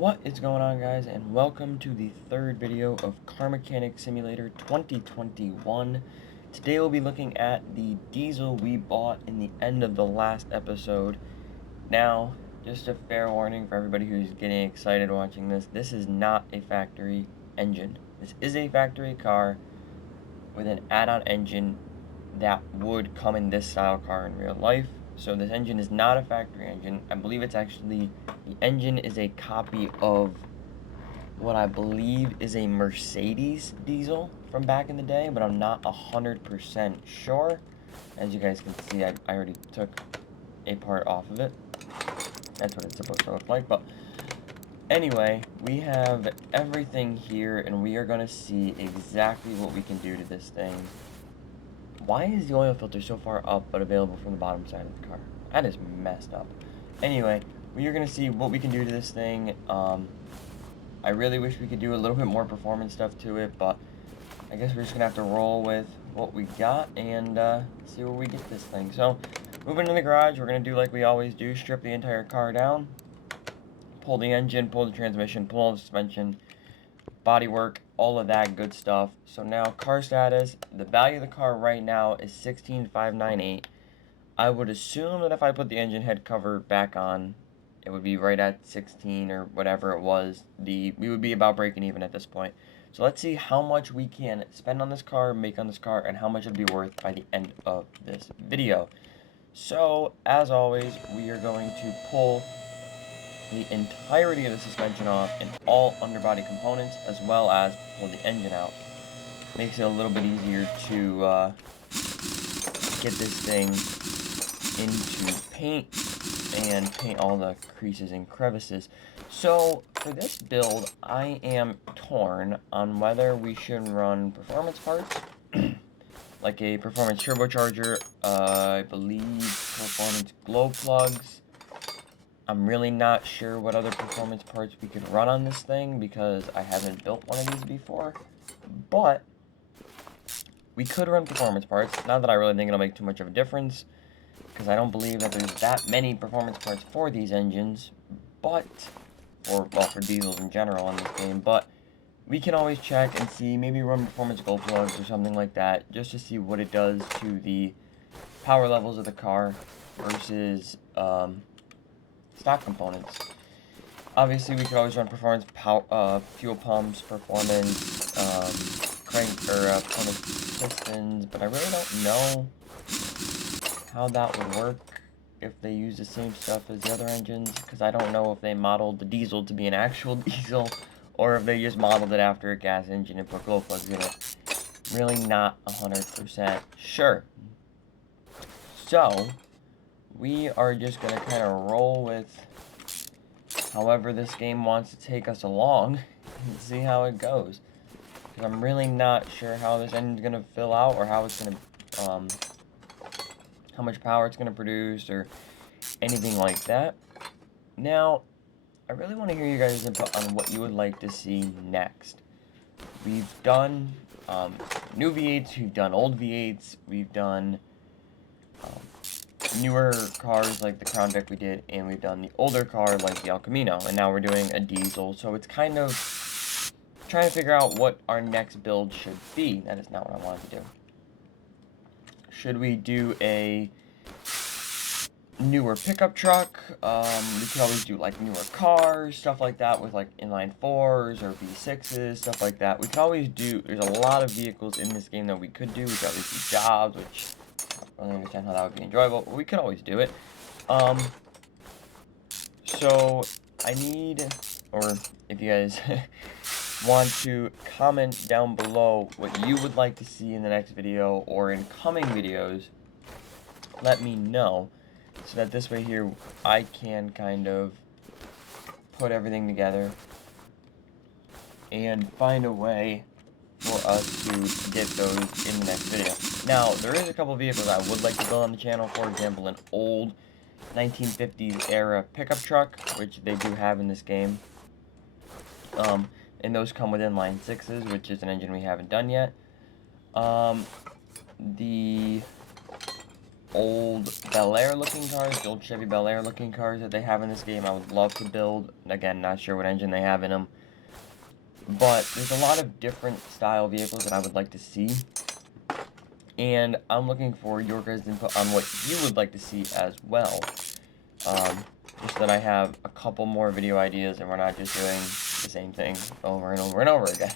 What is going on, guys, and welcome to the third video of Car Mechanic Simulator 2021. Today we'll be looking at the diesel we bought in the end of the last episode. Now, just a fair warning for everybody who's getting excited watching this, this is not a factory engine. This is a factory car with an add-on engine that would come in this style car in real life. So this engine is not a factory engine. I believe it's actually, the engine is a copy of what I believe is a Mercedes diesel from back in the day, but I'm not 100% sure. As you guys can see, I already took a part off of it. That's what it's supposed to look like, but anyway, we have everything here, and we are going to see exactly what we can do to this thing. Why is the oil filter so far up but available from the bottom side of the car? That is messed up. Anyway, we are going to see what we can do to this thing. I really wish we could do a little bit more performance stuff to it, but I guess we're just going to have to roll with what we got and see where we get this thing. So, moving into the garage, we're going to do like we always do, strip the entire car down, pull the engine, pull the transmission, pull the suspension, bodywork, all of that good stuff. So now car status, the value of the car right now is 16,598. I would assume that if I put the engine head cover back on, it would be right at 16 or whatever it was. We would be about breaking even at this point. So let's see how much we can spend on this car, make on this car, and how much it'll be worth by the end of this video. So as always, we are going to pull the entirety of the suspension off and all underbody components, as well as pull the engine out. Makes it a little bit easier to get this thing into paint and paint all the creases and crevices. So for this build, I am torn on whether we should run performance parts like a performance turbocharger, I believe performance glow plugs. I'm really not sure what other performance parts we could run on this thing because I haven't built one of these before. But we could run performance parts. Not that I really think it'll make too much of a difference because I don't believe that there's that many performance parts for these engines. But, or well, for diesels in general on this game. But we can always check and see, maybe run performance glow plugs or something like that just to see what it does to the power levels of the car versus stock components. Obviously, we could always run performance fuel pumps, performance crank or performance pistons, but I really don't know how that would work if they use the same stuff as the other engines, because I don't know if they modeled the diesel to be an actual diesel or if they just modeled it after a gas engine and put glow plugs in it. Really not 100% sure. So we are just going to kind of roll with however this game wants to take us along and see how it goes. Because I'm really not sure how this engine's going to fill out or how it's going to, how much power it's going to produce or anything like that. Now, I really want to hear you guys' input on what you would like to see next. We've done new V8s, we've done old V8s, we've done newer cars like the Crown Vic we did, and we've done the older car like the El Camino, and now we're doing a diesel, so it's kind of trying to figure out what our next build should be. That is not what I wanted to do. Should we do a newer pickup truck? We could always do like newer cars, stuff like that with like inline 4s or V6s, stuff like that. We could always do, there's a lot of vehicles in this game that we could do. We could always do jobs, which I don't understand how that would be enjoyable, but we could always do it. So I need, or if you guys want to comment down below what you would like to see in the next video or in coming videos, let me know so that this way here I can kind of put everything together and find a way for us to get those in the next video. Now, there is a couple vehicles I would like to build on the channel. For example, an old 1950s era pickup truck, which they do have in this game. And those come with inline 6s, which is an engine we haven't done yet. The old Bel Air looking cars, the old Chevy Bel Air looking cars that they have in this game. I would love to build. Again, not sure what engine they have in them. But there's a lot of different style vehicles that I would like to see. And I'm looking for your guys' input on what you would like to see as well. Just that I have a couple more video ideas and we're not just doing the same thing over and over and over again.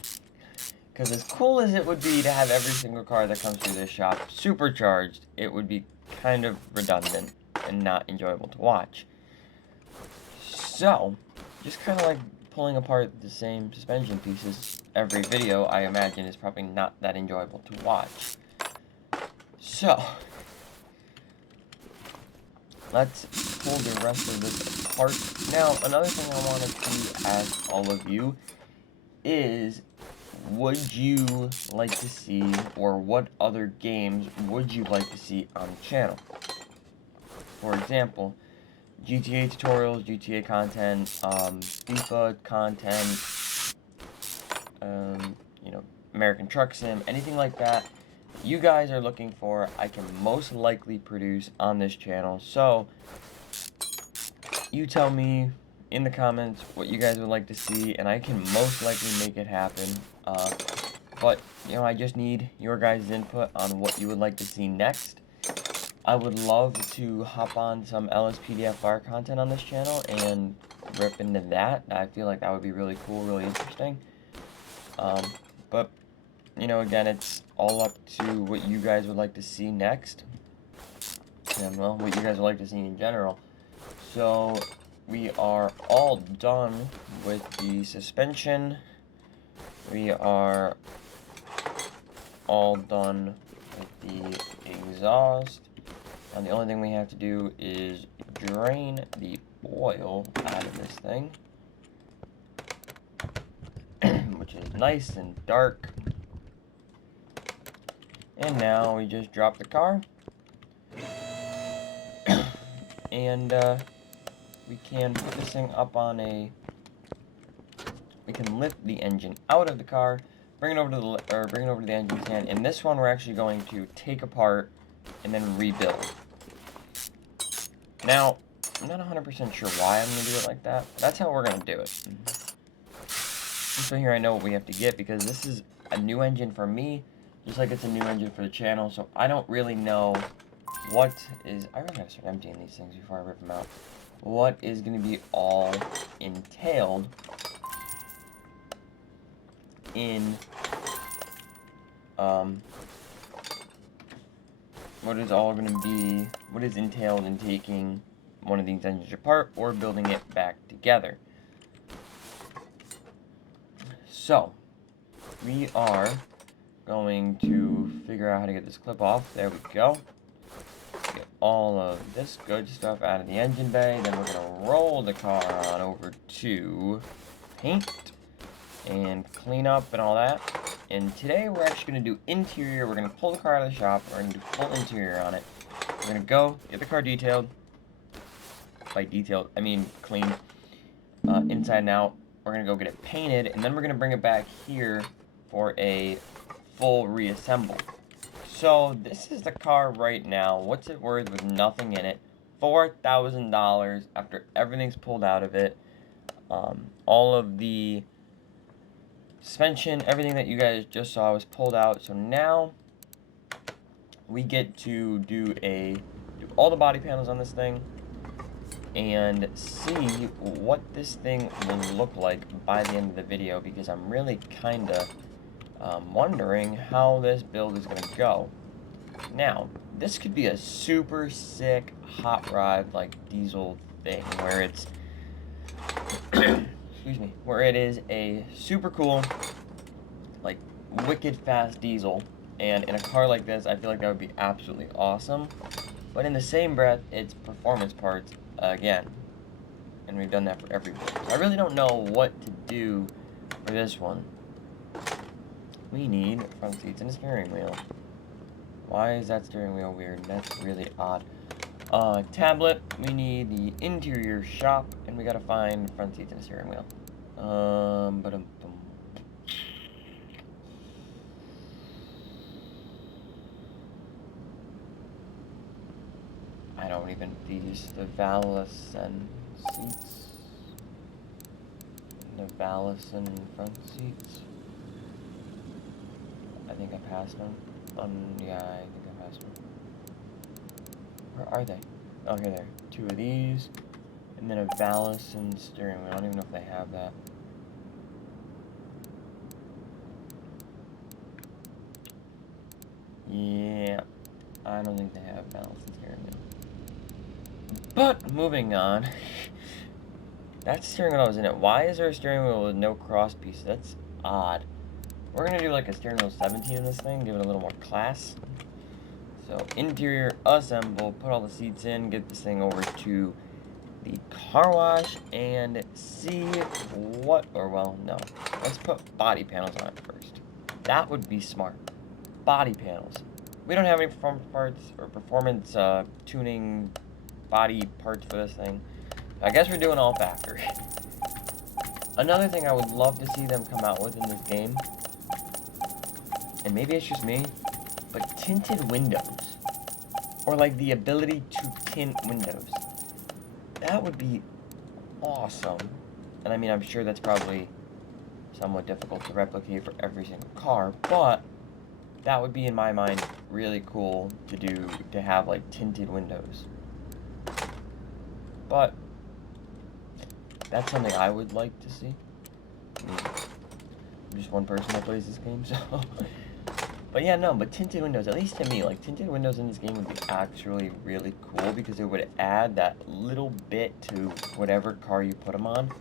Because as cool as it would be to have every single car that comes through this shop supercharged, it would be kind of redundant and not enjoyable to watch. So, just kind of like pulling apart the same suspension pieces every video, I imagine, is probably not that enjoyable to watch. So, let's pull the rest of this apart. Now, another thing I wanted to ask all of you is, would you like to see, or what other games would you like to see on the channel? For example, GTA tutorials, GTA content, FIFA content, you know, American Truck Sim, anything like that you guys are looking for, I can most likely produce on this channel. So, you tell me in the comments what you guys would like to see, and I can most likely make it happen. But, you know, I just need your guys' input on what you would like to see next. I would love to hop on some LSPDFR content on this channel and rip into that. I feel like that would be really cool, really interesting. But, you know, again, it's all up to what you guys would like to see next. And, well, what you guys would like to see in general. So, we are all done with the suspension. We are all done with the exhaust. And the only thing we have to do is drain the oil out of this thing. Which is nice and dark. And now we just drop the car. And we can put this thing up on a... We can lift the engine out of the car, bring it over to the engine stand. And this one we're actually going to take apart and then rebuild. Now, I'm not 100% sure why I'm going to do it like that, but that's how we're going to do it. Just so here I know what we have to get, because this is a new engine for me, just like it's a new engine for the channel, so I don't really know what is... I really have to start emptying these things before I rip them out. What is going to be all entailed in... what is all going to be... What is entailed in taking one of these engines apart or building it back together. So, we are going to figure out how to get this clip off. There we go. Get all of this good stuff out of the engine bay. Then we're going to roll the car on over to paint and clean up and all that. And today we're actually going to do interior. We're going to pull the car out of the shop. We're going to do full interior on it. We're going to go get the car detailed. By detailed, I mean clean. Inside and out. We're going to go get it painted. And then we're going to bring it back here for a full reassemble. So this is the car right now. What's it worth with nothing in it? $4,000 after everything's pulled out of it. All of the suspension, everything that you guys just saw was pulled out. So now we get to do all the body panels on this thing and see what this thing will look like by the end of the video, because I'm really kind of wondering how this build is going to go. Now, this could be a super sick hot rod like diesel thing where it's excuse me, where it is a super cool, like wicked fast diesel, and in a car like this I feel like that would be absolutely awesome. But in the same breath, it's performance parts again, and we've done that for every build. So I really don't know what to do for this one. We need front seats and a steering wheel. Why is that steering wheel weird? That's really odd. Tablet, we need the interior shop, and we gotta find front seats and a steering wheel. I don't even, the Valison seats. The Valison front seats. I think I passed them. Yeah, I think I passed them. Where are they? Oh, here they are. 2 of these. And then a Valison steering wheel. I don't even know if they have that. Yeah. I don't think they have Valison steering wheel. But, moving on. That steering wheel was in it. Why is there a steering wheel with no cross pieces? That's odd. We're going to do like a steering wheel 17 in this thing. Give it a little more class. So, interior assemble. Put all the seats in. Get this thing over to the car wash and see what, or well, no. Let's put body panels on it first. That would be smart. Body panels. We don't have any performance parts or performance tuning body parts for this thing. I guess we're doing all factory. Another thing I would love to see them come out with in this game, and maybe it's just me, but tinted windows. Or like the ability to tint windows. That would be awesome. And I mean, I'm sure that's probably somewhat difficult to replicate for every single car, but that would be, in my mind, really cool to do, to have like tinted windows. But that's something I would like to see. I mean, I'm just one person that plays this game, so. But yeah, no, but tinted windows, at least to me, like, tinted windows in this game would be actually really cool because it would add that little bit to whatever car you put them on.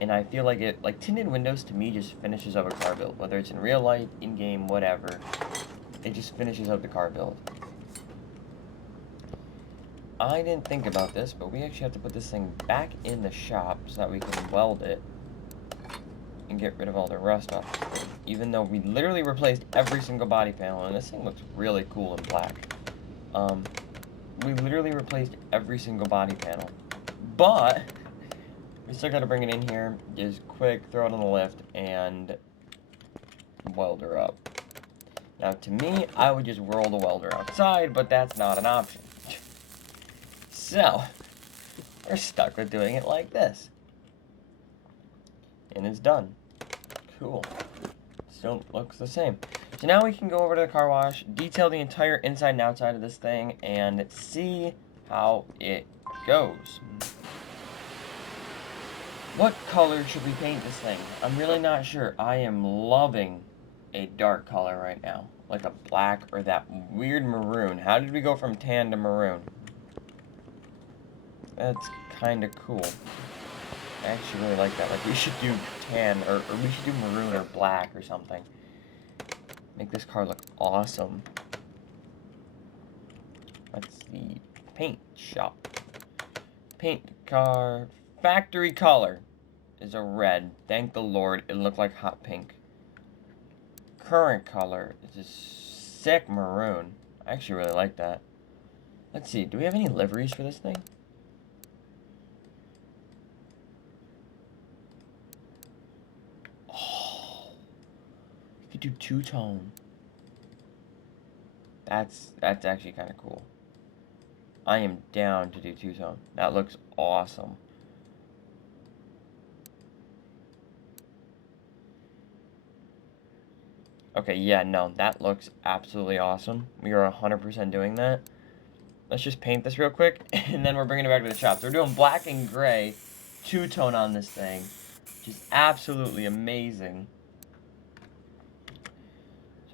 And I feel like it, like, tinted windows to me just finishes up a car build. Whether it's in real life, in-game, whatever, it just finishes up the car build. I didn't think about this, but we actually have to put this thing back in the shop so that we can weld it and get rid of all the rust off the thing. Even though we literally replaced every single body panel, and this thing looks really cool in black. We literally replaced every single body panel. But we still gotta bring it in here, just quick, throw it on the lift, and weld her up. Now, to me, I would just roll the welder outside, but that's not an option. So, we're stuck with doing it like this. And it's done. Cool. Still looks the same. So now we can go over to the car wash, detail the entire inside and outside of this thing, and see how it goes. What color should we paint this thing? I'm really not sure. I am loving a dark color right now. Like a black or that weird maroon. How did we go from tan to maroon? That's kind of cool. I actually really like that. Like, we should do tan, or we should do maroon or black or something. Make this car look awesome. That's the paint shop. Paint car. Factory color is a red. Thank the Lord, it looked like hot pink. Current color is a sick maroon. I actually really like that. Let's see, do we have any liveries for this thing? Do two-tone. That's actually kind of cool. I am down to do two-tone. That looks awesome. Okay, yeah, no, that looks absolutely awesome. We are 100% doing that. Let's just paint this real quick, and then we're bringing it back to the shop. So we're doing black and gray, two-tone on this thing, which is absolutely amazing.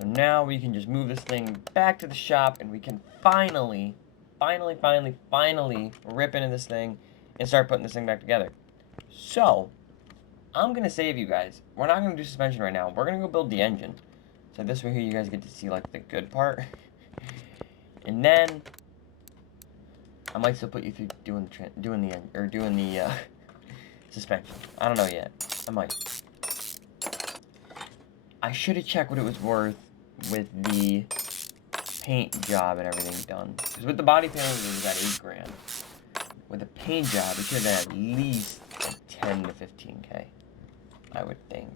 So now we can just move this thing back to the shop, and we can finally rip into this thing and start putting this thing back together. So, I'm going to save you guys. We're not going to do suspension right now. We're going to go build the engine. So this way here you guys get to see, like, the good part. And then I might still put you through doing the suspension. I don't know yet. I might. I should have checked what it was worth with the paint job and everything done. Because with the body panels, it was at $8 grand. With the paint job, it should have been at least like 10 to 15K, I would think.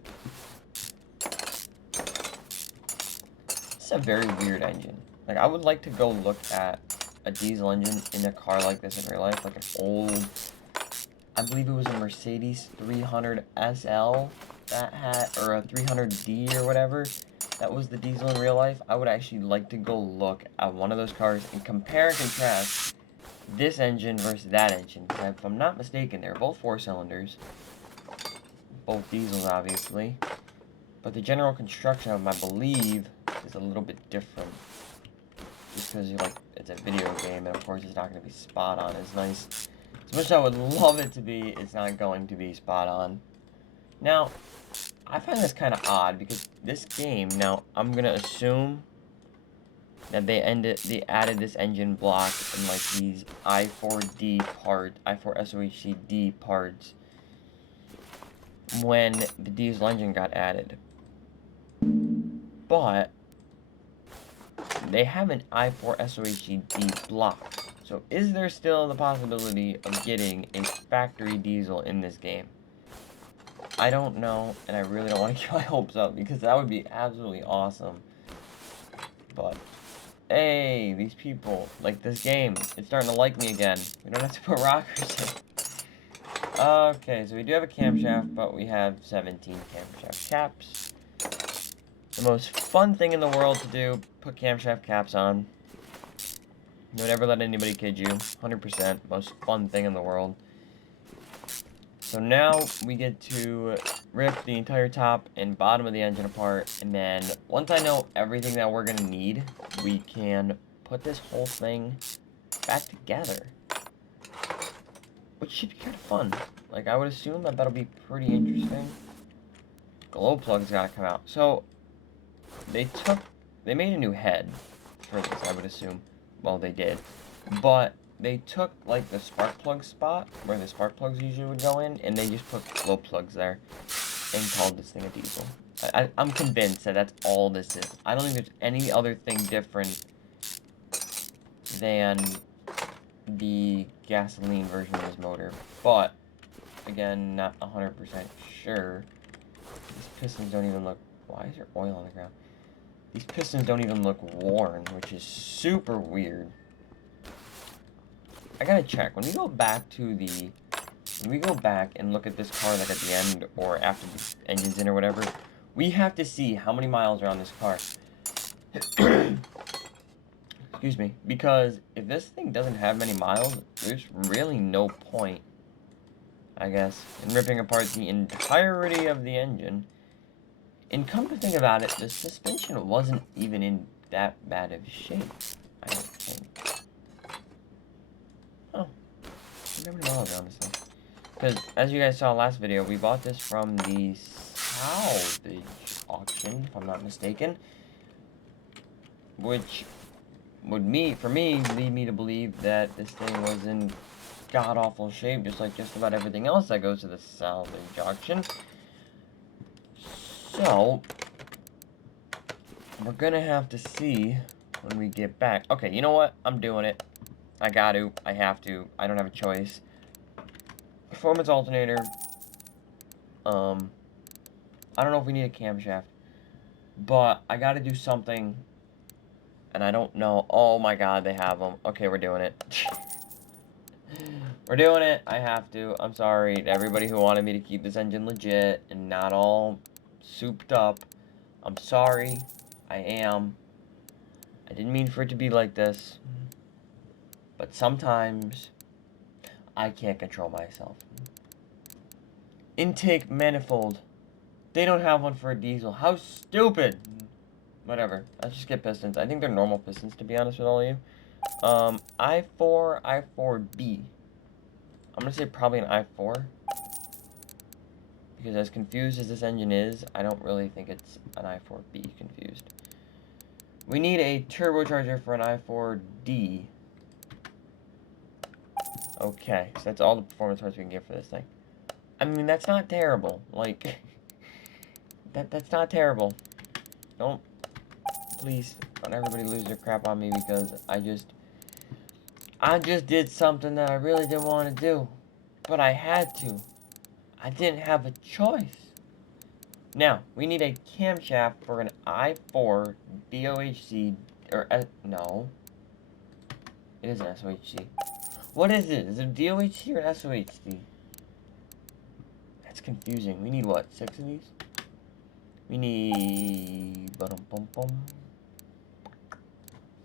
It's a very weird engine. Like, I would like to go look at a diesel engine in a car like this in real life, like an old, I believe it was a Mercedes 300 SL that had, or a 300D or whatever, that was the diesel in real life, I would actually like to go look at one of those cars and compare and contrast this engine versus that engine. Because if I'm not mistaken, they're both 4 cylinders, both diesels obviously, but the general construction of them, I believe, is a little bit different. Just because like it's a video game, and of course it's not going to be spot on as nice. As much as I would love it to be, it's not going to be spot on. Now, I find this kind of odd because this game, now I'm going to assume that they added this engine block in like these i4D parts, i4SOHCD parts when the diesel engine got added. But they have an i4SOHCD block. So is there still the possibility of getting a factory diesel in this game? I don't know, and I really don't want to get my hopes up because that would be absolutely awesome. But, hey, these people, like this game, it's starting to like me again. We don't have to put rockers in. Okay, so we do have a camshaft, but we have 17 camshaft caps. The most fun thing in the world to do, put camshaft caps on. Don't ever let anybody kid you. 100%, most fun thing in the world. So now we get to rip the entire top and bottom of the engine apart, and then once I know everything that we're gonna need, we can put this whole thing back together, which should be kind of fun. Like, I would assume that that'll be pretty interesting. Glow plugs gotta come out. So they made a new head for this, I would assume. Well, they did, but they took like the spark plug spot where the spark plugs usually would go in, and they just put glow plugs there and called this thing a diesel. I'm convinced that that's all this is. I don't think there's any other thing different than the gasoline version of this motor, but again, not 100% sure. These pistons don't even look, why is there oil on the ground? These pistons don't even look worn, which is super weird. I gotta check. When we go back and look at this car, like at the end or after the engine's in or whatever, we have to see how many miles are on this car. Excuse me. Because if this thing doesn't have many miles, there's really no point, I guess, in ripping apart the entirety of the engine. And come to think about it, the suspension wasn't even in that bad of shape, I don't think. Oh, how many miles are on this thing? Because, as you guys saw last video, we bought this from the salvage auction, if I'm not mistaken. Which would, for me, lead me to believe that this thing was in god-awful shape, just like just about everything else that goes to the salvage auction. So, we're gonna have to see when we get back. Okay, you know what? I'm doing it. I got to. I have to. I don't have a choice. Performance alternator. I don't know if we need a camshaft, but I gotta do something, and I don't know. Oh my god, they have them. Okay, we're doing it. We're doing it. I have to. I'm sorry to everybody who wanted me to keep this engine legit and not all souped up. I'm sorry. I am. I didn't mean for it to be like this. But sometimes I can't control myself. Intake manifold. They don't have one for a diesel. How stupid. Whatever. Let's just get pistons. I think they're normal pistons, to be honest with all of you. I4, I4B. I'm going to say probably an I4. Because as confused as this engine is, I don't really think it's an I4B confused. We need a turbocharger for an I4D. Okay, so that's all the performance parts we can get for this thing. I mean, that's not terrible. Like, that's not terrible. Don't, please, don't everybody lose their crap on me because I just did something that I really didn't want to do. But I had to. I didn't have a choice. Now, we need a camshaft for an I4 DOHC, or, no. It is an SOHC. What is it? Is it a DOHC or an SOHC? That's confusing. We need what? 6 of these? We need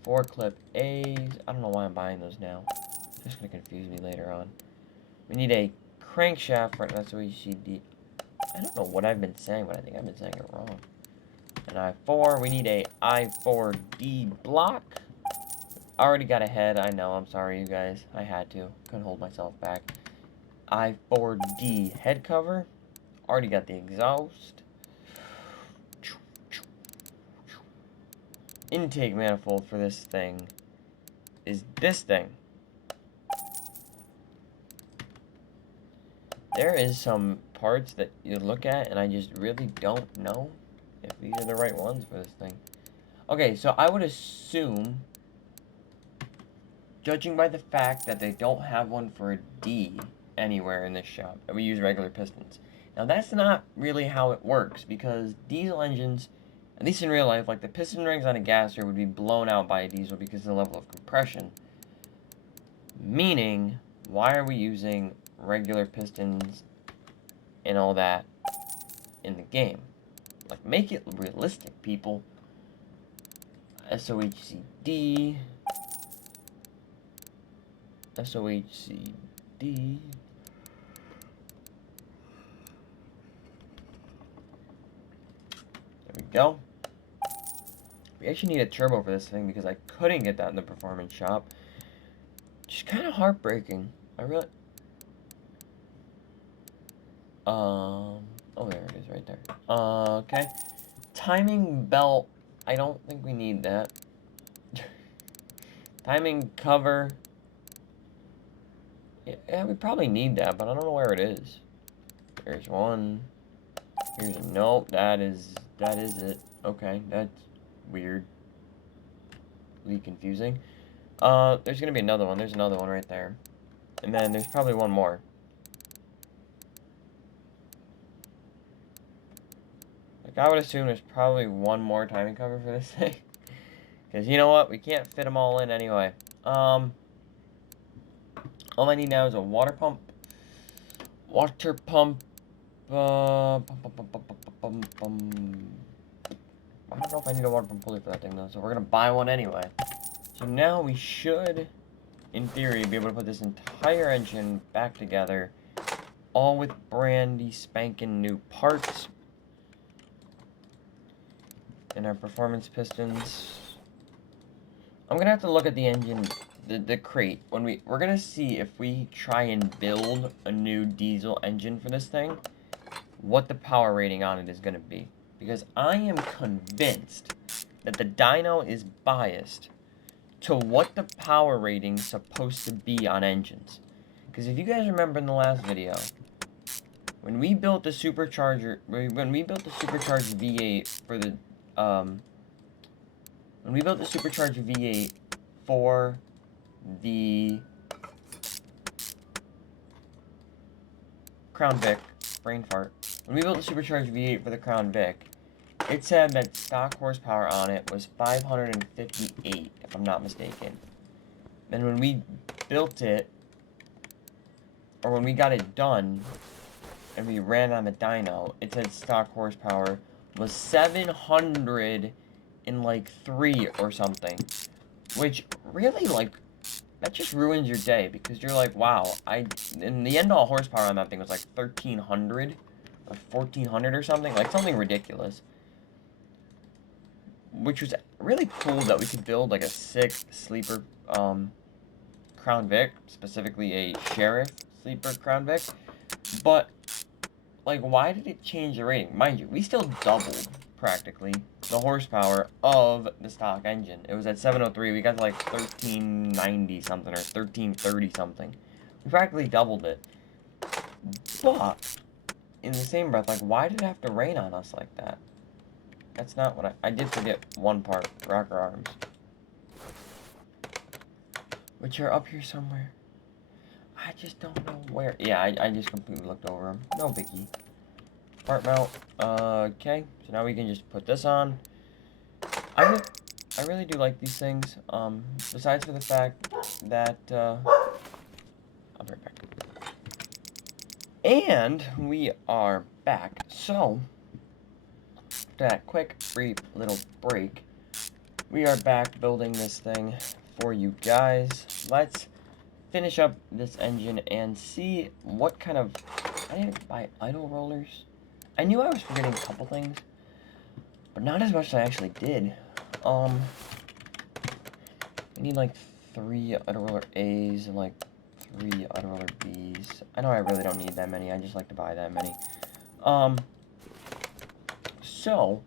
4 clip A's. I don't know why I'm buying those now. It's just gonna confuse me later on. We need a crankshaft for an SOHCD. I don't know what I've been saying, but I think I've been saying it wrong. An I4. We need a I4D block. Already got ahead. I know. I'm sorry, you guys. I had to. Couldn't hold myself back. I4D head cover. Already got the exhaust. Intake manifold for this thing is this thing. There is some parts that you look at and I just really don't know if these are the right ones for this thing. Okay, so I would assume, judging by the fact that they don't have one for a D anywhere in this shop, that we use regular pistons. Now that's not really how it works, because diesel engines, at least in real life, like the piston rings on a gasser would be blown out by a diesel because of the level of compression. Meaning, why are we using regular pistons and all that in the game? Like, make it realistic, people. SOHCD. SOHCD. There we go. We actually need a turbo for this thing because I couldn't get that in the performance shop. Just kind of heartbreaking. I really... oh, there it is right there. Okay. Timing belt. I don't think we need that. Timing cover. Yeah, we probably need that, but I don't know where it is. There's one. Here's a nope. That is it. Okay, that's weird. Really confusing. There's gonna be another one. There's another one right there. And then there's probably one more. Like, I would assume there's probably one more timing cover for this thing. Because you know what? We can't fit them all in anyway. All I need now is a water pump. Water pump. I don't know if I need a water pump pulley for that thing, though. So we're going to buy one anyway. So now we should, in theory, be able to put this entire engine back together. All with brandy spanking new parts. And our performance pistons. I'm gonna have to look at the engine, the crate. When we're gonna see if we try and build a new diesel engine for this thing, what the power rating on it is gonna be. Because I am convinced that the dyno is biased to what the power rating's supposed to be on engines. Because if you guys remember in the last video, when we built the supercharger, when we built the supercharged V8 for the when we built the supercharged V8 for the Crown Vic, brain fart. When we built the supercharged V8 for the Crown Vic, it said that stock horsepower on it was 558, if I'm not mistaken. Then when we built it, or when we got it done, and we ran on the dyno, it said stock horsepower was 703 or something, which really, like, that just ruins your day, because you're like, wow, and the end-all horsepower on that thing was like 1,300 or 1,400 or something, like something ridiculous, which was really cool that we could build like a 6 sleeper Crown Vic, specifically a Sheriff sleeper Crown Vic, but like, why did it change the rating? Mind you, we still doubled, practically, the horsepower of the stock engine. It was at 703. We got to, like, 1,390 something, or 1,330 something. We practically doubled it. But, in the same breath, like, why did it have to rain on us like that? That's not what I did forget one part. Rocker arms. Which are up here somewhere. I just don't know where. Yeah, I just completely looked over them. No biggie. Part mount. Okay. So now we can just put this on. I really do like these things. Besides for the fact that, I'll be right back. And we are back. So, after that quick, brief little break, we are back building this thing for you guys. Let's finish up this engine and see what kind of... I didn't buy idle rollers. I knew I was forgetting a couple things, but not as much as I actually did. We need like 3 idle roller A's and like 3 idle roller B's. I know I really don't need that many. I just like to buy that many. So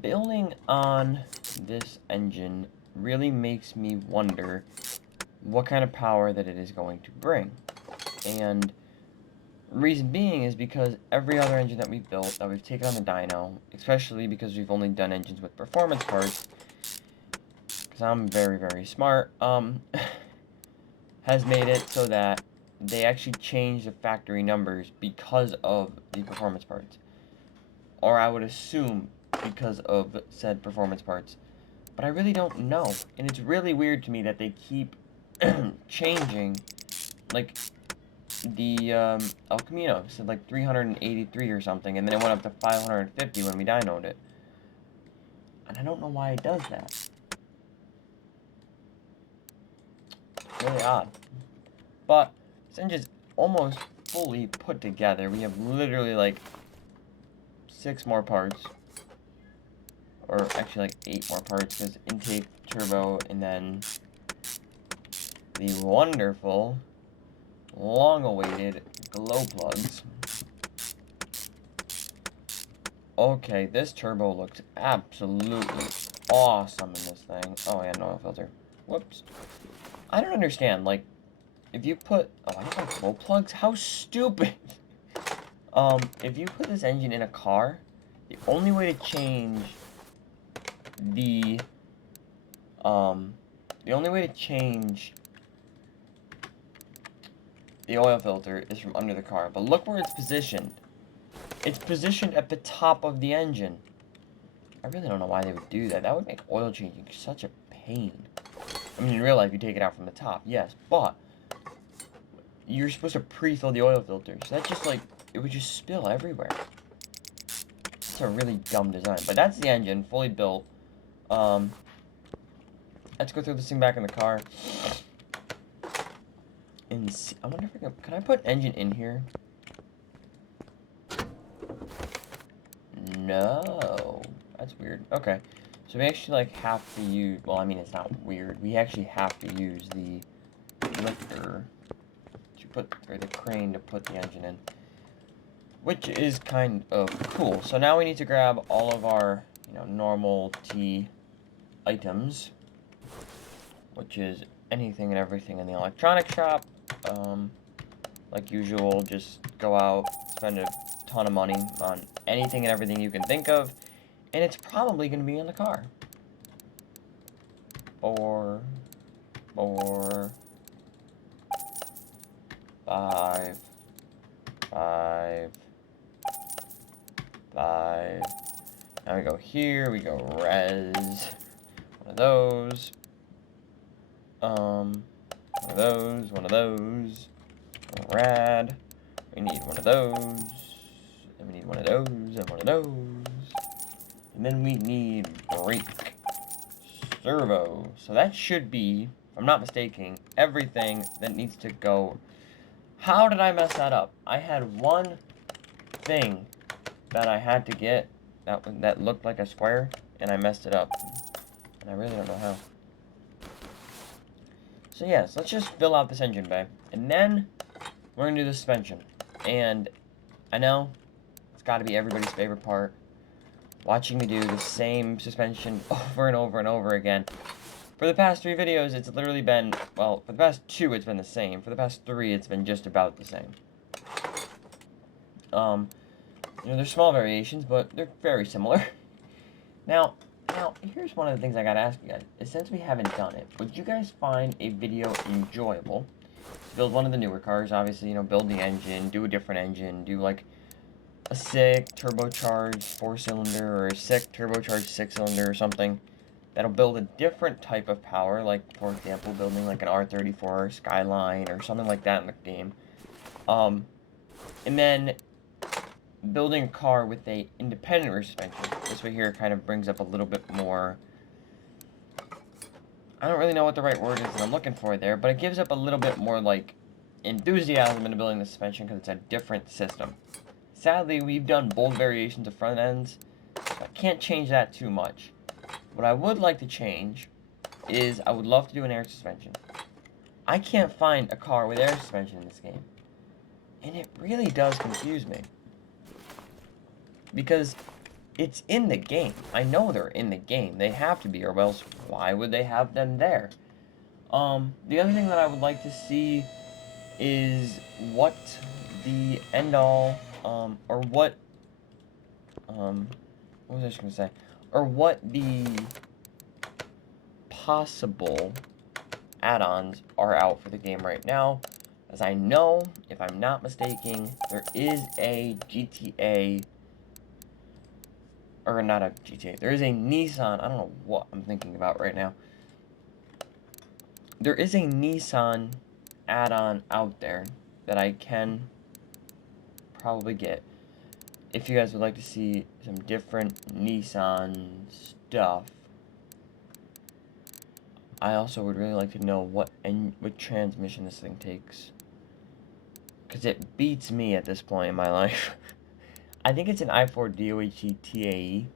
building on this engine really makes me wonder what kind of power that it is going to bring. And reason being is because every other engine that we've built, that we've taken on the dyno, especially because we've only done engines with performance parts, because I'm very, very smart, has made it so that they actually change the factory numbers because of the performance parts. Or I would assume because of said performance parts. But I really don't know. And it's really weird to me that they keep changing, like, the El Camino said like 383 or something, and then it went up to 550 when we dynoed it. And I don't know why it does that. It's really odd. But this engine's almost fully put together. We have literally like 6 more parts. Or actually like 8 more parts, because intake, turbo, and then the wonderful, long-awaited glow plugs. Okay, this turbo looks absolutely awesome in this thing. Oh, yeah, no oil filter. Whoops. I don't understand, like, if you put... Oh, I don't have glow plugs? How stupid! If you put this engine in a car, the only way to change the oil filter is from under the car. But look where it's positioned. It's positioned at the top of the engine. I really don't know why they would do that. That would make oil changing such a pain. I mean, in real life, you take it out from the top, yes, but you're supposed to pre-fill the oil filter. So that's just like, it would just spill everywhere. It's a really dumb design. But that's the engine, fully built. Let's go throw this thing back in the car. And see, I wonder if can I put engine in here? No. That's weird. Okay. So we actually, like, have to use... Well, I mean, it's not weird. We actually have to use the lifter to put... Or the crane to put the engine in. Which is kind of cool. So now we need to grab all of our, you know, normal T items. Which is anything and everything in the electronic shop. Like usual, just go out, spend a ton of money on anything and everything you can think of, and it's probably going to be in the car. 4, 4, 5, 5, 5. Now we go here, we go res, one of those, one of those, one of those. Rad. We need one of those. And we need one of those, and one of those. And then we need brake. Servo. So that should be, if I'm not mistaken, everything that needs to go. How did I mess that up? I had one thing that I had to get that looked like a square, and I messed it up. And I really don't know how. So yes, let's just fill out this engine bay. And then we're going to do the suspension. And I know it's got to be everybody's favorite part. Watching me do the same suspension over and over and over again. For the past 3 videos, it's literally been, well, for the past 2, it's been the same. For the past 3, it's been just about the same. You know, there's small variations, but they're very similar. Now, here's one of the things I gotta ask you guys. Is since we haven't done it, would you guys find a video enjoyable? Build one of the newer cars, obviously, you know, build the engine, do a different engine, do like a sick turbocharged 4-cylinder or a sick turbocharged 6-cylinder or something. that'll build a different type of power, like, for example, building like an R34 Skyline or something like that in the game. And then building a car with a independent rear suspension. This way here kind of brings up a little bit more, I don't really know what the right word is that I'm looking for there, but it gives up a little bit more, like, enthusiasm into building the suspension because it's a different system. Sadly, we've done bold variations of front ends, so I can't change that too much. What I would like to change is I would love to do an air suspension. I can't find a car with air suspension in this game, and it really does confuse me. Because it's in the game. I know they're in the game. They have to be, or else why would they have them there? The other thing that I would like to see is what the end-all, or what was I just gonna say? Or what the possible add-ons are out for the game right now. As I know, if I'm not mistaken, there is a GTA, or not a GTA, there is a Nissan, I don't know what I'm thinking about right now. There is a Nissan add-on out there that I can probably get. If you guys would like to see some different Nissan stuff, I also would really like to know what transmission this thing takes. Because it beats me at this point in my life. I think it's an i4 DOHC TAE.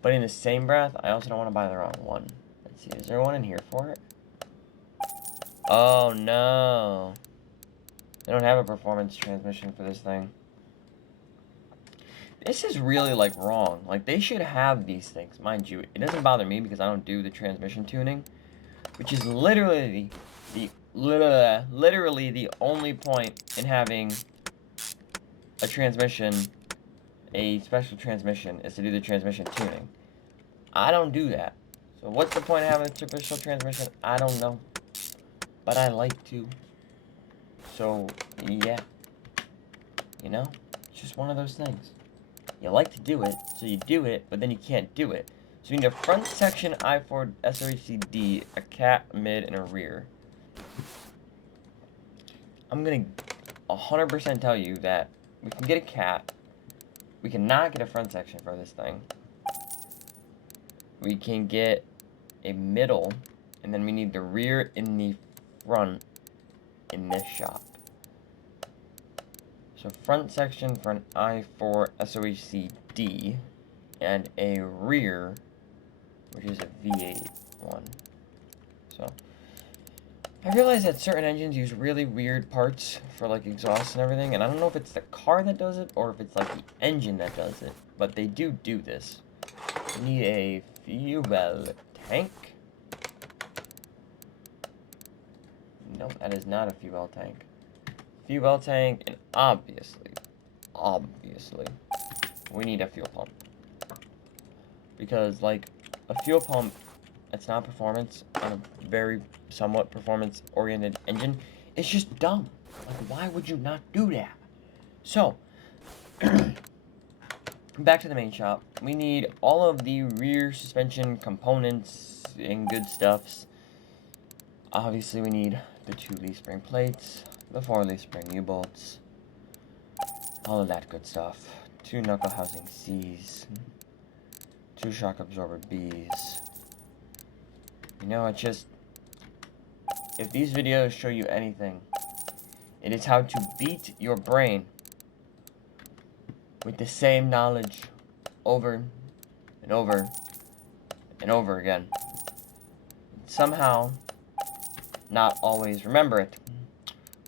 But in the same breath, I also don't want to buy the wrong one. Let's see, is there one in here for it? Oh no. They don't have a performance transmission for this thing. This is really, like, wrong. Like, they should have these things. Mind you, it doesn't bother me because I don't do the transmission tuning, which is literally the only point in having a transmission, a special transmission, is to do the transmission tuning. I don't do that. So what's the point of having a special transmission? I don't know. But I like to. So, yeah. You know? It's just one of those things. You like to do it, so you do it, but then you can't do it. So you need a front section i4 SOHCD, a cat, mid, and a rear. I'm gonna 100% tell you that we can get a cat. We cannot get a front section for this thing. We can get a middle, and then we need the rear in the front in this shop. So front section for an i4 SOHCD, and a rear, which is a V8 one. So I realize that certain engines use really weird parts for, like, exhaust and everything, and I don't know if it's the car that does it or if it's, like, the engine that does it, but they do this. We need a fuel tank. No, that is not a fuel tank. Fuel tank, and obviously, we need a fuel pump. Because, like, a fuel pump, it's not performance on a very somewhat performance-oriented engine. It's just dumb. Like, why would you not do that? So, back to the main shop. We need all of the rear suspension components and good stuffs. Obviously, we need the 2 leaf spring plates, the 4 leaf spring U-bolts, all of that good stuff. 2 knuckle housing C's, 2 shock absorber B's. You know, it's just, if these videos show you anything, it is how to beat your brain with the same knowledge over and over and over again. Somehow, not always remember it.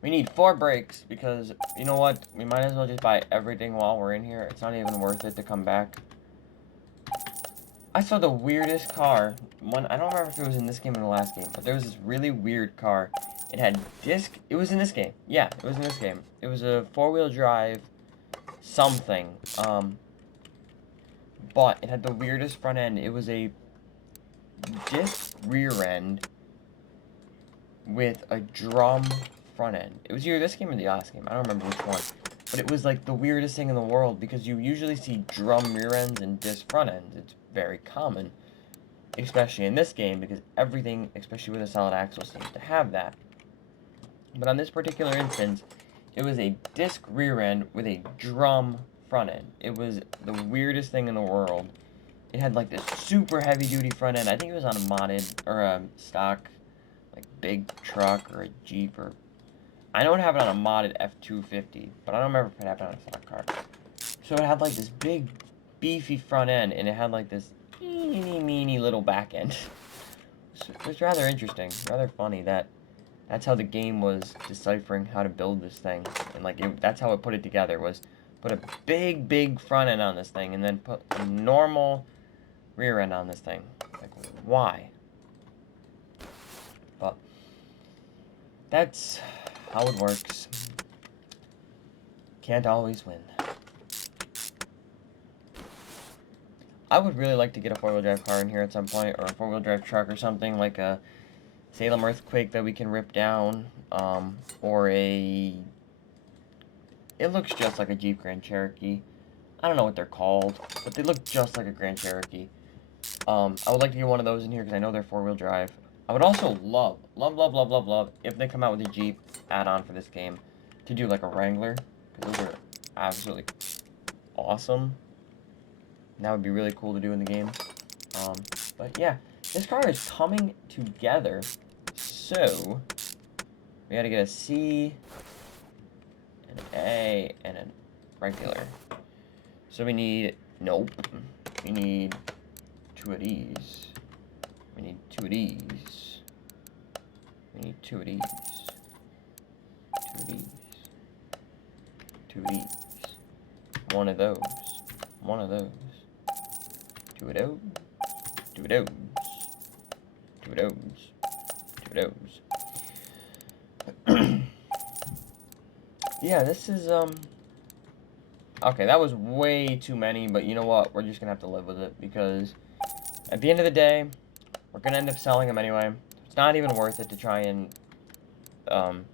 We need 4 brakes because, you know what, we might as well just buy everything while we're in here. It's not even worth it to come back. I saw the weirdest car. I don't remember if it was in this game or the last game, but there was this really weird car. It had disc. It was in this game. Yeah, it was in this game. It was a 4-wheel drive something. But it had the weirdest front end. It was a disc rear end with a drum front end. It was either this game or the last game. I don't remember which one. But it was like the weirdest thing in the world because you usually see drum rear ends and disc front ends. It's very common. especially in this game, because everything, especially with a solid axle, seems to have that. But on this particular instance, it was a disc rear end with a drum front end. It was the weirdest thing in the world. It had like this super heavy duty front end. I think it was on a modded or a stock like big truck or a Jeep, or I know it happened on a modded F-250, but I don't remember if it happened on a stock car. So it had like this big beefy front end, and it had like this teeny little back end. So it was rather interesting, rather funny that that's how the game was deciphering how to build this thing, and like that's how it put it together, was put a big front end on this thing and then put a normal rear end on this thing. Like, why? But that's how it works. Can't always win. I would really like to get a four-wheel drive car in here at some point, or a four-wheel drive truck or something, like a Salem Earthquake that we can rip down, or a... It looks just like a Jeep Grand Cherokee. I don't know what they're called, but they look just like a Grand Cherokee. I would like to get one of those in here because I know they're four-wheel drive. I would also love, if they come out with a Jeep add-on for this game, to do like a Wrangler, because those are absolutely awesome. That would be really cool to do in the game. But yeah, this car is coming together, so we gotta get a C, an A, and a regular. So we need, nope, we need two of these. We need two of these. We need two of these. Two of these. Two of these. One of those. One of those. Two of those. Two of those. Two of those. Two of those. Yeah, this is, okay, that was way too many, but you know what? We're just gonna have to live with it, because at the end of the day, we're gonna end up selling them anyway. It's not even worth it to try and, to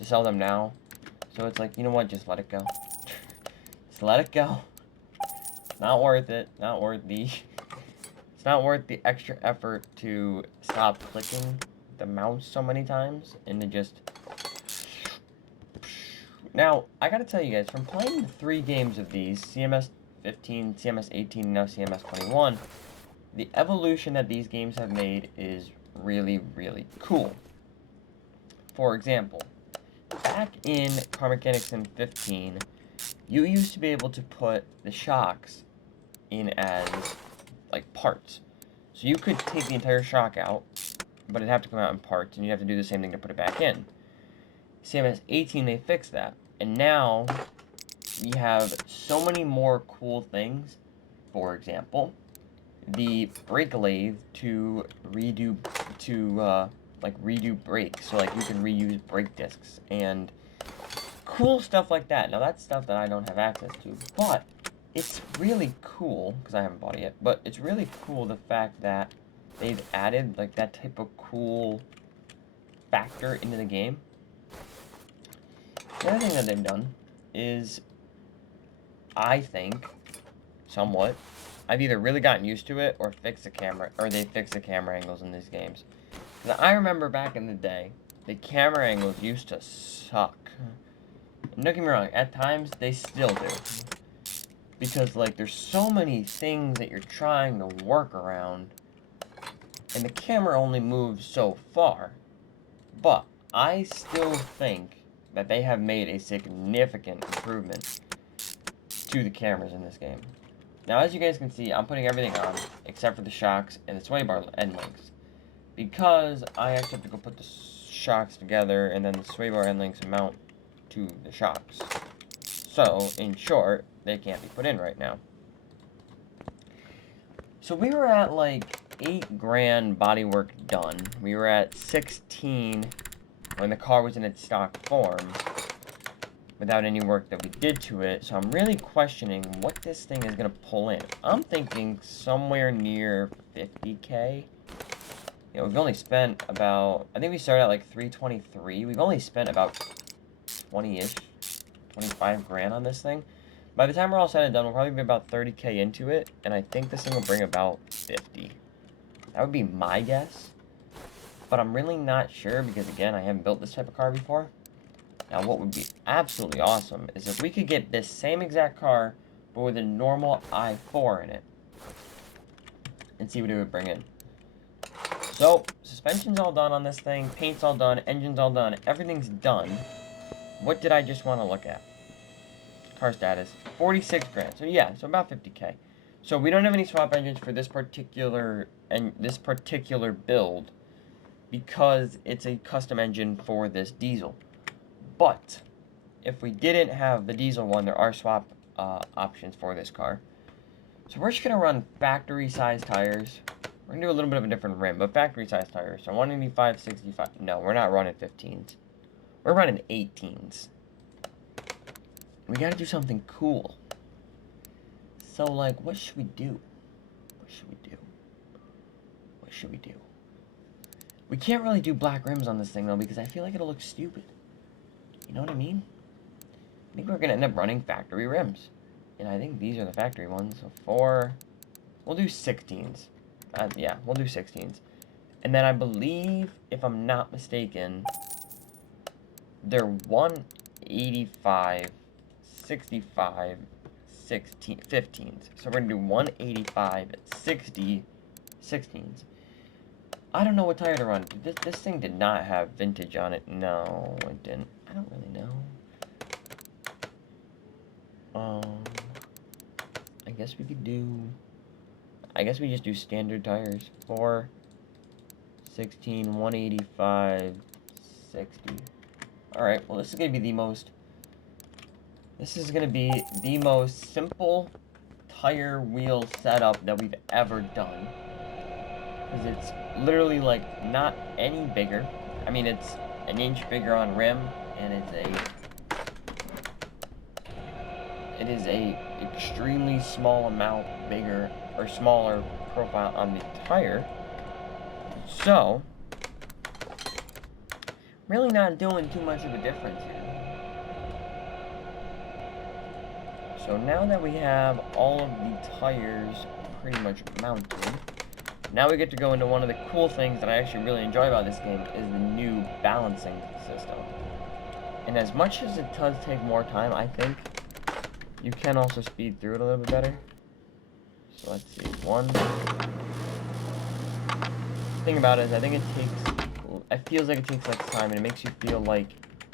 sell them now. So it's like, you know what? Just let it go. Just let it go. Not worth it. Not worth the... It's not worth the extra effort to stop clicking the mouse so many times and to just... Now, I gotta tell you guys, from playing the 3 games of these, CMS 15, CMS 18, and now CMS 21, the evolution that these games have made is really, really cool. For example, back in Car Mechanics in 15, you used to be able to put the shocks in as, like, parts. So you could take the entire shock out, but it'd have to come out in parts, and you'd have to do the same thing to put it back in. CMS 18, they fixed that. And now, we have so many more cool things. For example, the brake lathe to redo brakes. So, like, you can reuse brake discs and cool stuff like that. Now, that's stuff that I don't have access to, but it's really cool, because I haven't bought it yet, but it's really cool the fact that they've added, like, that type of cool factor into the game. The other thing that they've done is, I think, somewhat, I've either really gotten used to it or fixed the camera, or they fixed the camera angles in these games. Now, I remember back in the day, the camera angles used to suck. And don't get me wrong, at times, they still do. Because, like, there's so many things that you're trying to work around, and the camera only moves so far. But I still think that they have made a significant improvement to the cameras in this game. Now, as you guys can see, I'm putting everything on, except for the shocks and the sway bar end links. Because I actually have to go put the shocks together, and then the sway bar end links mount to the shocks. So, in short, they can't be put in right now. So we were at like $8,000 bodywork done. We were at 16 when the car was in its stock form without any work that we did to it. So I'm really questioning what this thing is going to pull in. I'm thinking somewhere near 50K. You know, we've only spent about, I think we started at like 323. We've only spent about 20-ish, 25 grand on this thing. By the time we're all said and done, we'll probably be about 30K into it, and I think this thing will bring about 50. That would be my guess. But I'm really not sure because, again, I haven't built this type of car before. Now, what would be absolutely awesome is if we could get this same exact car, but with a normal i4 in it. And see what it would bring in. So, suspension's all done on this thing, paint's all done, engine's all done, everything's done. What did I just want to look at? Car status, 46 grand. So yeah, so about 50K. So we don't have any swap engines for this particular build because it's a custom engine for this diesel. But if we didn't have the diesel one, there are swap options for this car. So we're just gonna run factory size tires. We're gonna do a little bit of a different rim, but factory size tires. So 185, 65. No, we're not running 15s. We're running 18s. We gotta do something cool. So, like, what should we do? What should we do? What should we do? We can't really do black rims on this thing, though, because I feel like it'll look stupid. You know what I mean? I think we're gonna end up running factory rims. And I think these are the factory ones. So we'll do 16s. Yeah, we'll do 16s. And then I believe, if I'm not mistaken, they're 185, 65, 16, 15s. So we're going to do 185, 60, 16s. I don't know what tire to run. This thing did not have vintage on it. No, it didn't. I don't really know. I guess we could do... I guess we just do standard tires. 4, 16, 185, 60. Alright, well this is going to be the most... This is going to be the most simple tire wheel setup that we've ever done. Because it's literally, like, not any bigger. I mean, it's an inch bigger on rim, and it is a extremely small amount bigger, or smaller profile on the tire. So, really not doing too much of a difference here. So now that we have all of the tires pretty much mounted, now we get to go into one of the cool things that I actually really enjoy about this game is the new balancing system. And as much as it does take more time, I think you can also speed through it a little bit better. So let's see, thing about it is I think it feels like it takes less time, and it makes you feel like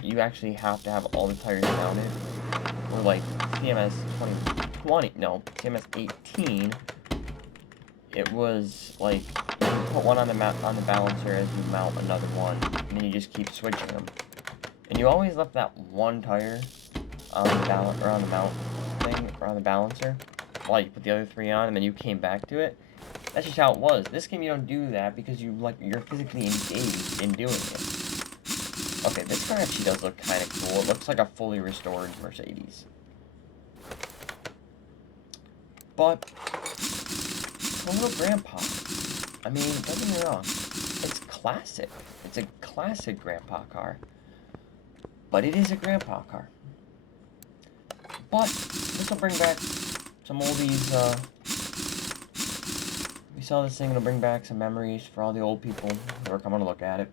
you actually have to have all the tires mounted. Or like CMS 2020, CMS 18, it was like you put one on the balancer as you mount another one, and then you just keep switching them. And you always left that one tire on the mount thing or on the balancer while you put the other three on, and then you came back to it. That's just how it was. This game you don't do that because you're physically engaged in doing it. Okay, this car actually does look kind of cool. It looks like a fully restored Mercedes. But it's a little grandpa. I mean, don't get me wrong. It's classic. It's a classic grandpa car. But it is a grandpa car. But this will bring back some oldies. We saw this thing, it'll bring back some memories for all the old people who are coming to look at it.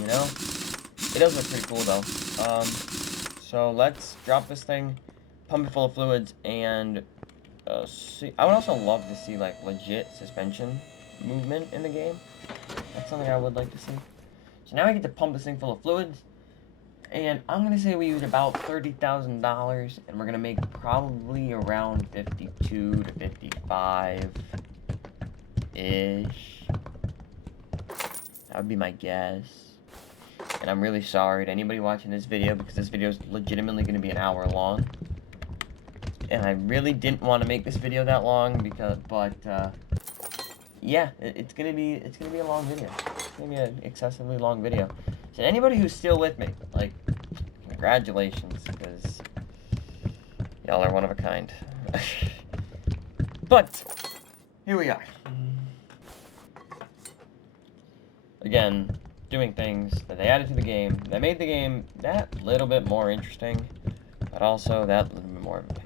You know? It does look pretty cool, though. So let's drop this thing, pump it full of fluids, and see. I would also love to see, like, legit suspension movement in the game. That's something I would like to see. So now I get to pump this thing full of fluids, and I'm going to say we use about $30,000, and we're going to make probably around 52 to 55-ish. That would be my guess. And I'm really sorry to anybody watching this video, because this video is legitimately going to be an hour long. And I really didn't want to make this video that long, but yeah, it's gonna be a long video. It's gonna be an excessively long video. So anybody who's still with me, like, congratulations, because y'all are one of a kind. But here we are. Again, doing things that they added to the game that made the game that little bit more interesting, but also that little bit more of a pain.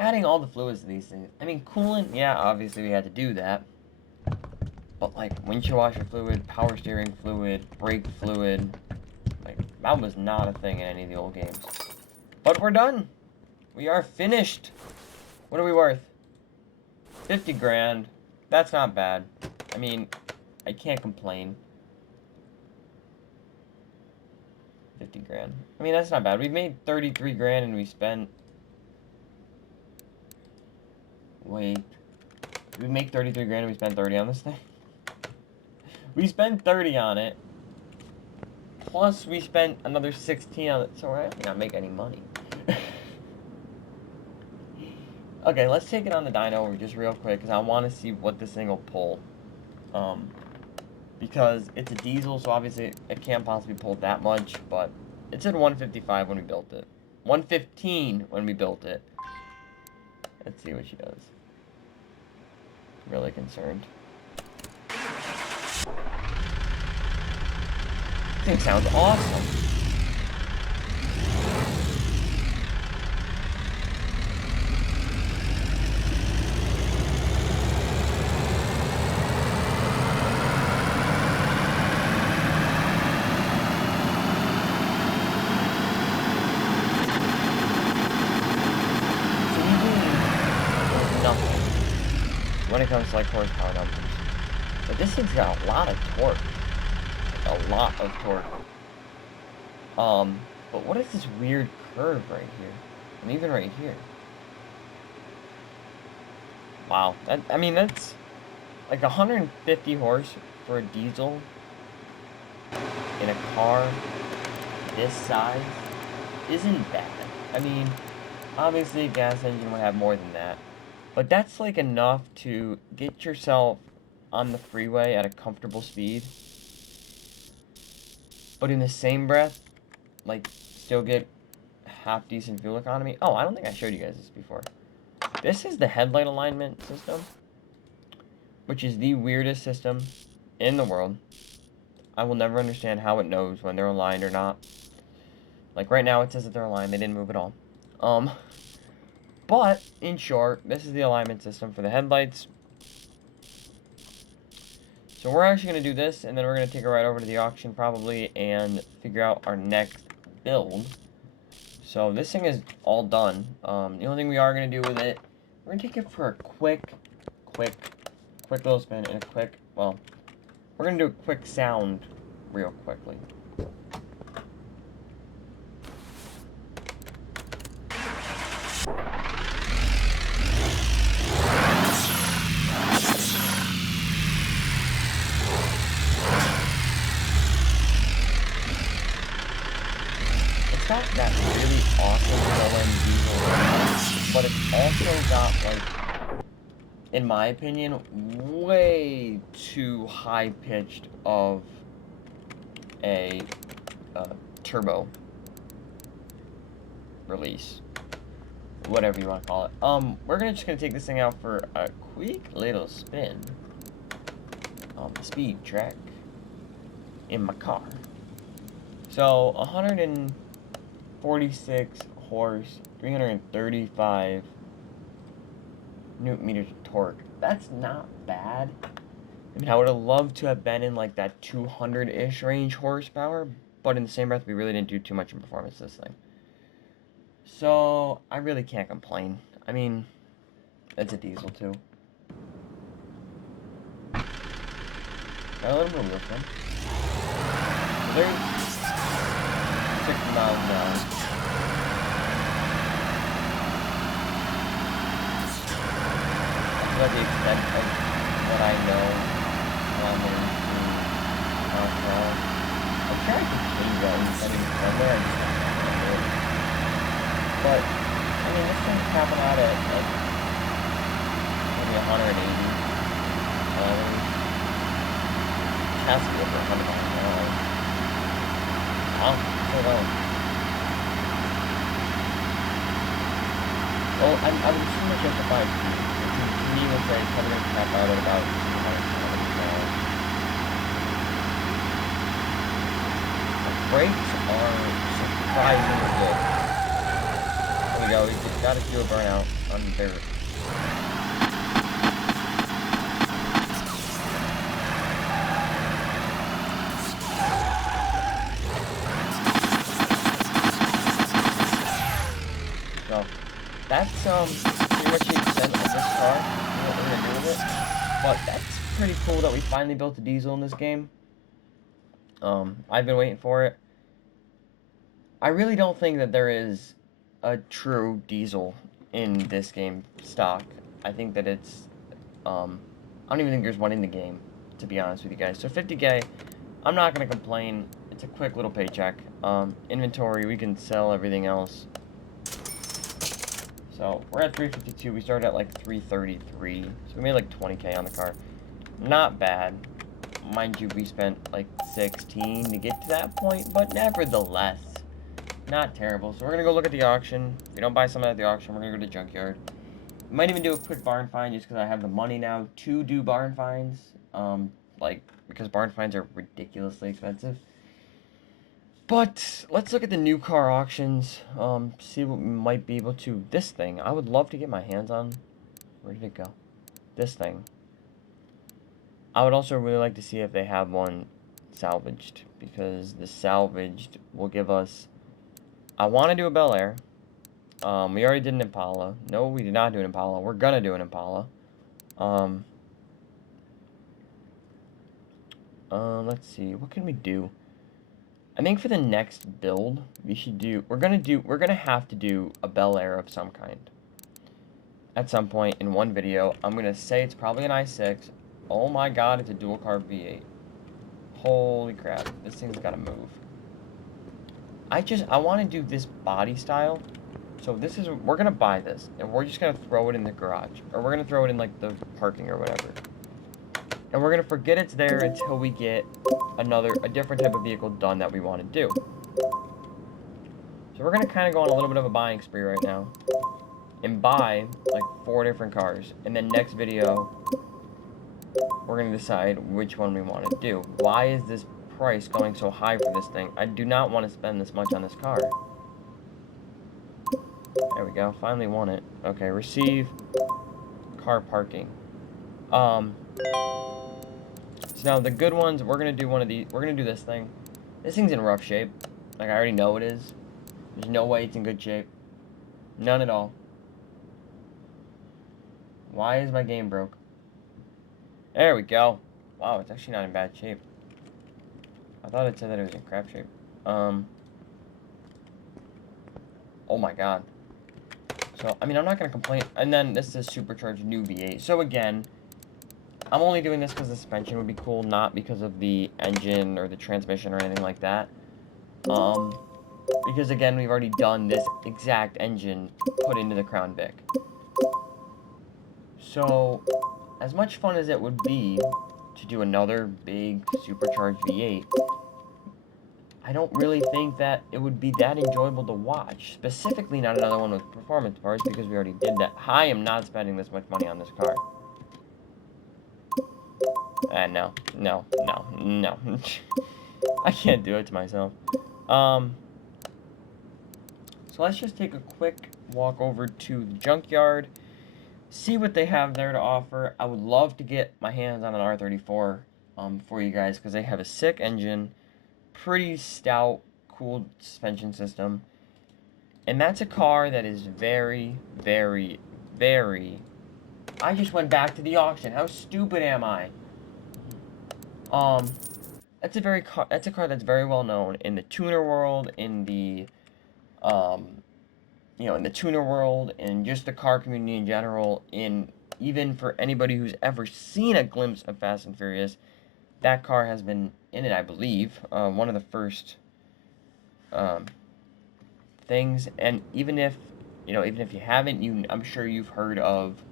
adding all the fluids to these things. I mean, coolant, yeah, obviously we had to do that. But, like, windshield washer fluid, power steering fluid, brake fluid, like, that was not a thing in any of the old games. But we're done. We are finished. What are we worth? 50 grand. That's not bad. I mean, I can't complain. 50 grand. I mean, that's not bad. We made 33 grand and we spent... Wait. Did we make 33 grand and we spent 30 on this thing? We spent 30 on it. Plus, we spent another 16 on it. So we're actually not making any money. Okay, let's take it on the dyno just real quick, because I want to see what this thing will pull. Because it's a diesel, so obviously it can't possibly pull that much, but it said 155 when we built it. 115 when we built it. Let's see what she does. Really concerned. This thing sounds awesome. When it comes to like horsepower numbers, but this thing's got a lot of torque, like a lot of torque. But what is this weird curve right here, and even right here? Wow, I mean that's like 150 horse for a diesel in a car this size isn't bad. I mean, obviously a gas engine would have more than that. But that's, like, enough to get yourself on the freeway at a comfortable speed. But in the same breath, like, still get half-decent fuel economy. Oh, I don't think I showed you guys this before. This is the headlight alignment system, which is the weirdest system in the world. I will never understand how it knows when they're aligned or not. Like, right now it says that they're aligned. They didn't move at all. But, in short, this is the alignment system for the headlights. So we're actually going to do this, and then we're going to take it right over to the auction, probably, and figure out our next build. So this thing is all done. The only thing we are going to do with it, we're going to take it for a quick little spin, and a quick, well, we're going to do a quick sound real quickly. Got that really awesome diesel, but it's also got, like, in my opinion, way too high-pitched of a turbo release, whatever you want to call it. We're just gonna take this thing out for a quick little spin on the speed track in my car. So 146 horse, 335 newton meters of torque. That's not bad. I mean, I would have loved to have been in like that 200-ish range horsepower, but in the same breath, we really didn't do too much in performance this thing. So I really can't complain. I mean, it's a diesel too. Got a little bit of wheel spin. So there's 60 miles an hour. That's the extent of what I know on the I'm trying to change that somewhere. But I mean, this thing's capping out at like maybe 180. It has to be over 100 miles an hour. Wow, so low. Well, I would assume it's justified to me would say it's probably going to cap out at about 200 miles an hour. The brakes are surprisingly good. I mean, go. He's got to do a burnout on the dirt. So that's pretty much the extent of this car. What we're gonna do with it. But that's pretty cool that we finally built a diesel in this game. I've been waiting for it. I really don't think that there is a true diesel in this game stock. I think that it's, I don't even think there's one in the game, to be honest with you guys. So 50K, I'm not going to complain. It's a quick little paycheck. Inventory, we can sell everything else. So we're at 352. We started at like 333. So we made like 20K on the car. Not bad. Mind you, we spent like 16 to get to that point, but nevertheless, not terrible. So we're going to go look at the auction. If we don't buy something at the auction, we're going to go to the junkyard. We might even do a quick barn find just because I have the money now to do barn finds. Because barn finds are ridiculously expensive. But let's look at the new car auctions. See what we might be able to. This thing, I would love to get my hands on. Where did it go? This thing. I would also really like to see if they have one salvaged, because the salvaged will give us... I want to do a Bel Air. We already did an Impala. No, we did not do an Impala. We're gonna do an Impala. Let's see. What can we do? I think for the next build, we should do... We're gonna have to do a Bel Air of some kind. At some point in one video. I'm gonna say it's probably an i6. Oh my god, it's a dual carb V8. Holy crap, this thing's gotta move. I want to do this body style. So this is, we're gonna buy this, and we're just gonna throw it in the garage. Or we're gonna throw it in like the parking or whatever. And we're gonna forget it's there until we get a different type of vehicle done that we want to do. So we're gonna kind of go on a little bit of a buying spree right now. And buy like 4 different cars. And then next video, we're going to decide which one we want to do. Why is this price going so high for this thing? I do not want to spend this much on this car. There we go. Finally won it. Okay, receive car parking. So now the good ones, we're going to do one of these. We're going to do this thing. This thing's in rough shape. Like, I already know it is. There's no way it's in good shape. None at all. Why is my game broke? There we go. Wow, it's actually not in bad shape. I thought it said that it was in crap shape. Oh my god. So, I mean, I'm not going to complain. And then this is a supercharged new V8. So again, I'm only doing this because the suspension would be cool, not because of the engine or the transmission or anything like that. Because again, we've already done this exact engine put into the Crown Vic. So, as much fun as it would be to do another big supercharged V8, I don't really think that it would be that enjoyable to watch. Specifically, not another one with performance parts, because we already did that. I am not spending this much money on this car. No. I can't do it to myself. So let's just take a quick walk over to the junkyard. See what they have there to offer. I would love to get my hands on an R34 for you guys, because they have a sick engine, pretty stout, cool suspension system, and that's a car that is very, very, very... I just went back to the auction. How stupid am I? That's a car that's very well known in the tuner world, in the in the tuner world, and just the car community in general, even for anybody who's ever seen a glimpse of Fast and Furious, that car has been in it, I believe. One of the first things, and even if you haven't, I'm sure you've heard of,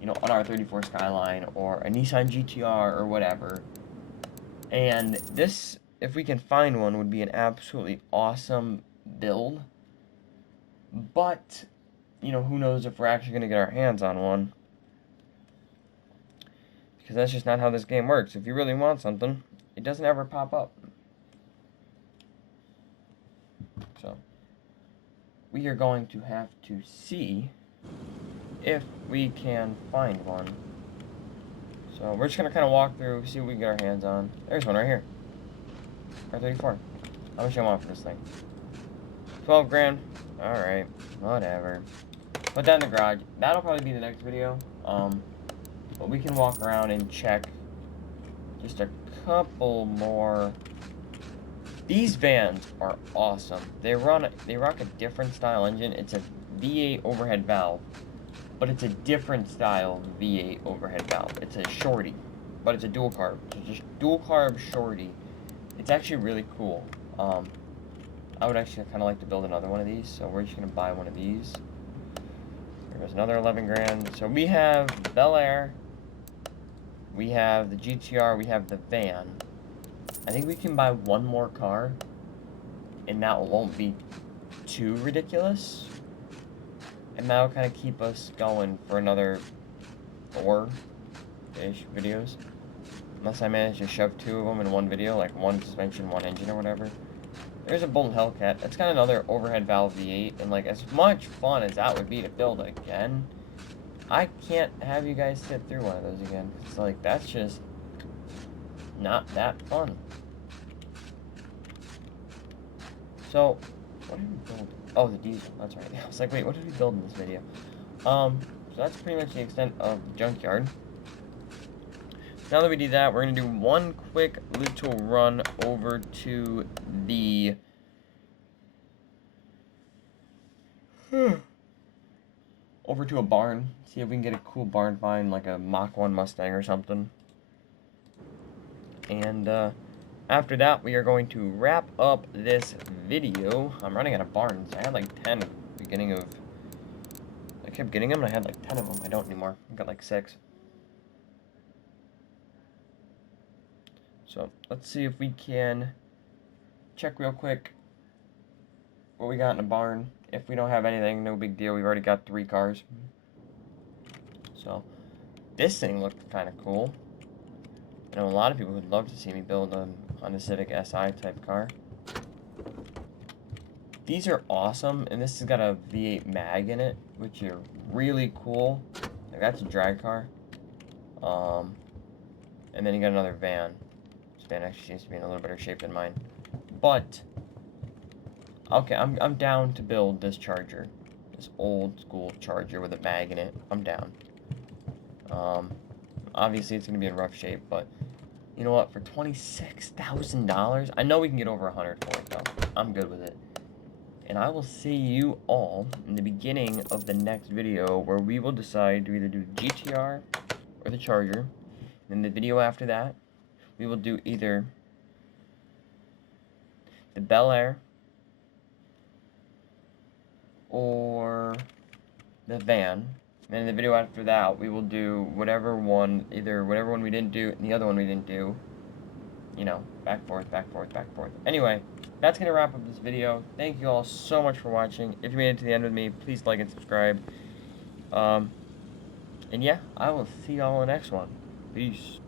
an R34 Skyline or a Nissan GTR or whatever. And this, if we can find one, would be an absolutely awesome build. But, who knows if we're actually going to get our hands on one. Because that's just not how this game works. If you really want something, it doesn't ever pop up. So, we are going to have to see if we can find one. So we're just going to kind of walk through, see what we can get our hands on. There's one right here. R34. How much do I want for this thing? 12 grand. Alright, whatever. Put that in the garage. That'll probably be the next video. But we can walk around and check just a couple more. These vans are awesome. They rock a different style engine. It's a V8 overhead valve, but it's a different style V8 overhead valve. It's a shorty, but it's a dual carb. It's just dual carb shorty. It's actually really cool. I would actually kind of like to build another one of these, so we're just gonna buy one of these. There's another 11 grand. So we have Bel Air, we have the GTR, we have the van. I think we can buy one more car, and that won't be too ridiculous. And that'll kind of keep us going for another 4-ish videos. Unless I manage to shove 2 of them in one video, like one suspension, one engine, or whatever. There's a Bolton Hellcat. That's kind of another overhead valve V8, and like as much fun as that would be to build again, I can't have you guys sit through one of those again. It's like, that's just not that fun. So, what did we build? Oh, the diesel. That's right. I was like, wait, what did we build in this video? So that's pretty much the extent of the junkyard. Now that we do that, we're going to do one quick little run over to the over to a barn. See if we can get a cool barn find, like a Mach 1 Mustang or something. And after that, we are going to wrap up this video. I'm running out of barns. I had like 10 at the beginning of... I kept getting them, and I had like 10 of them. I don't anymore. I've got like 6. So, let's see if we can check real quick what we got in the barn. If we don't have anything, no big deal. We've already got 3 cars. So, this thing looked kind of cool. I know a lot of people would love to see me build a Honda Civic SI type car. These are awesome, and this has got a V8 mag in it, which are really cool. Like, that's a drag car. And then you got another van. This van actually seems to be in a little better shape than mine. But, okay, I'm down to build this Charger. This old school Charger with a mag in it. I'm down. Obviously it's going to be in rough shape, but you know what? For $26,000, I know we can get over 100 for it, though. I'm good with it. And I will see you all in the beginning of the next video, where we will decide to either do the GTR or the Charger. And the video after that, we will do either the Bel Air or the van. And in the video after that, we will do whatever one we didn't do and the other one we didn't do. You know, back, forth, back, forth, back, forth. Anyway, that's going to wrap up this video. Thank you all so much for watching. If you made it to the end with me, please like and subscribe. And yeah, I will see y'all in the next one. Peace.